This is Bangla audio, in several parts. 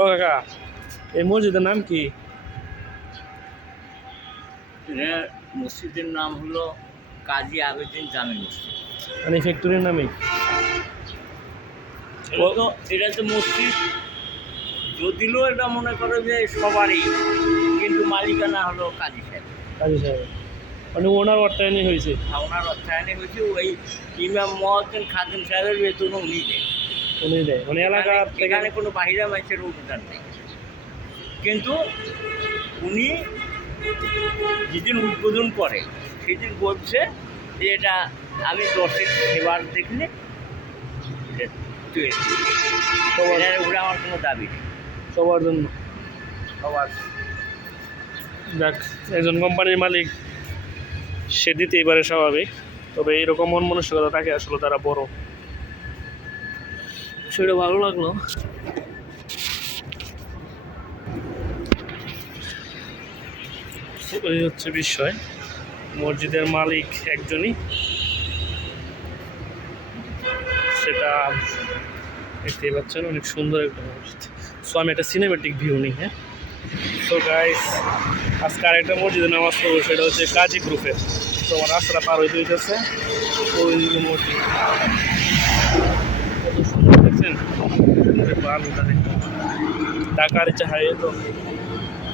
ও কাকা, এই মসজিদের নাম কি? মসজিদের নাম হলো কাজী আবেদিন জামে মসজিদ। মানে ফ্যাক্টরির নামে? এটা তো মসজিদ যদিও এটা মনে করো যে সবারই, কিন্তু মালিকানা হলো কাজী সাহেব। কাজী সাহেব মানে ওনার অর্থায়নে হয়েছে? ওনার অর্থায়নে হয়েছে। ওই ইমাম মহাদ্দিন খাদিম সাহেবের বেতন উনি দেয়। উনি দেয় মানে এলাকার থেকে? এখানে কোনো বাহিরা মানুষের অনুদান নেই, কিন্তু উনি যেদিন উদ্বোধন করে সেদিন বলছে যে এটা আমি 10 এবার দেখলে ওরা আমার কোনো দাবি নেই, সবার জন্য। সবার। যাক, একজন কোম্পানির মালিক সে দিতেই পারে, স্বাভাবিক। তবে এইরকম মন মানসিকতা থাকে আসলে তারা বড়, সেটা ভালো লাগলো। এই হচ্ছে বিষয়। মসজিদের মালিক একজনই, সেটা দেখতেই পাচ্ছেন। অনেক সুন্দর একটা মসজিদ। সো আমি একটা সিনেমেটিক ভিউ নিই। হ্যাঁ, তো গাইস, আজকে আরেকটা মসজিদে নামাজ পড়বো, সেটা হচ্ছে কাজী গ্রুপের। তো আমার রাস্তাটা পার হইতে হইতেছে ওই মসজিদ। কত সুন্দর দেখছেন, বালুটা দেখতে। ঢাকার ইচ্ছা হারিয়ে তো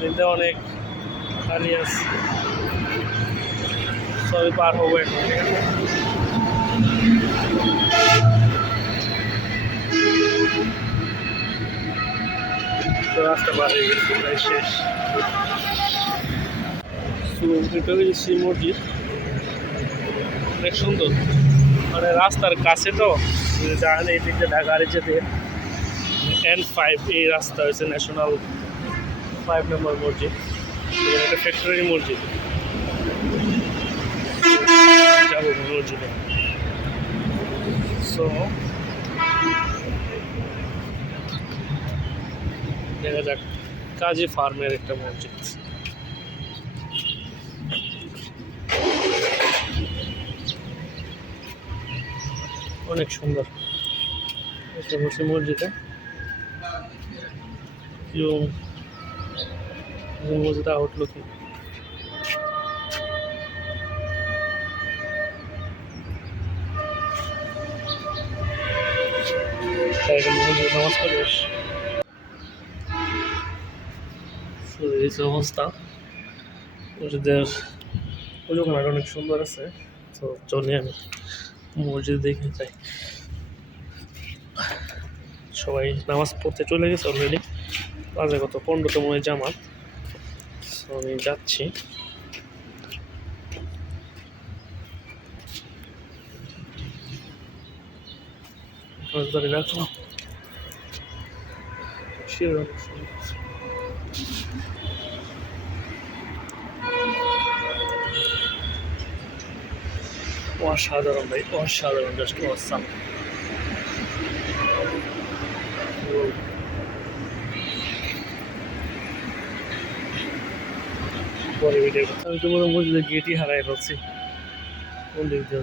দেখতে অনেক খালি আছে। সবই পার হবো এখন, ঠিক আছে? তো রাস্তা পার হয়ে গেছে, প্রায় শেষ। এটা হচ্ছে মসজিদ, অনেক সুন্দর। মানে রাস্তার কাছে তো জানেন, এই দিকটা ঢাকার যেতে N5 এই রাস্তা হয়েছে ন্যাশনাল 5 নম্বর মসজিদ। একটা ফ্যাক্টরি মসজিদ, যাবো মসজিদে। সো দেখা যাক। কাজী ফার্মের একটা মসজিদ, অনেক সুন্দর। এসে বসে মসজিদে, মসজিদ আউটলুকিং। নামাজ পড়ে এই অবস্থা। মসজিদের পুজোখানাটা অনেক সুন্দর আছে। তো চলে আমি মসজিদ দেখে যাই। সবাই নামাজ পড়তে চলে গেছে অলরেডি। বাজে কত, 15 মনে জামাত। তো আমি যাচ্ছি। রাখো অসাধারণ ভাই, অসাধারণ, জাস্ট অসাম। পরে ভিডিও কথা, আমি তো মনে মসজিদে গেটই হারাই ফেলছি। কোন দিক দিয়ে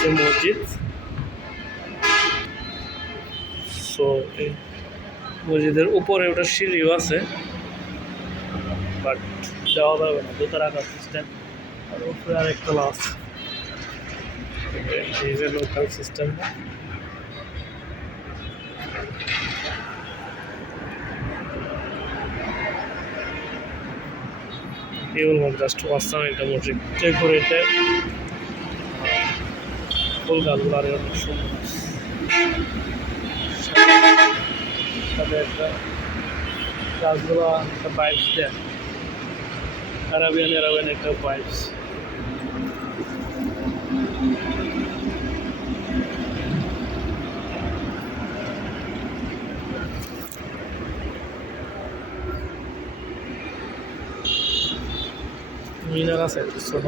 হচ্ছে মসজিদ। সো এই মসজিদের উপরে ওটা সিঁড়িও আছে, বাট দেওয়া যাবে না, জুতা রাখার সিস্টেম। আর উপরে আরেকতলা আছে, এই যে লোকাল সিস্টেমটা। এগুলো জাস্ট ওয়াসান একটা মসজিদ, ডেকোরেটেড ফুল গাছগুলো আর অনেক সুন্দর। সাথে একটা গাছগুলো একটা বাইকস দেয়, অ্যারাবিয়ান একটা বাইকস। মিনার আছে ছোট।